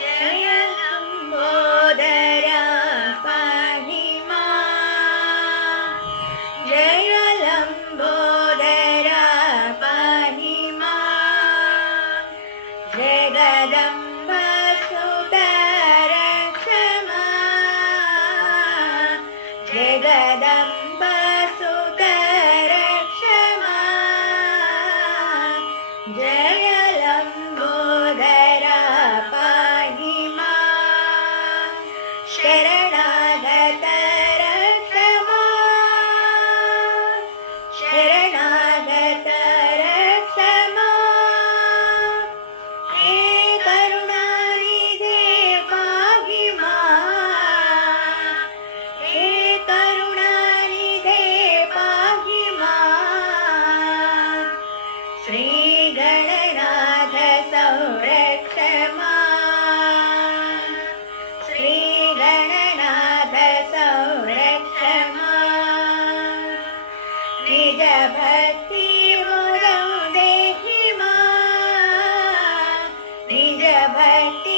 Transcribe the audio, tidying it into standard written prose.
जय लम्बोदरा पाहि मां, जय लम्बोदरा पाहि मां, जगदम्ब सुतर क्षमा, जगदम्ब सुतर क्षमा, जय लम्बोदरा पाहि मां, शरणागतर क्षमा, शरणागतर क्षमा, हे करुणानिधे पाहि मां, हे करुणानिधे पाहि मां, श्रीगणनाथ संरक्ष मां, श्रीगणनाथ संरक्ष मां, निज भक्ति मुदं देहि मां, निज भक्ति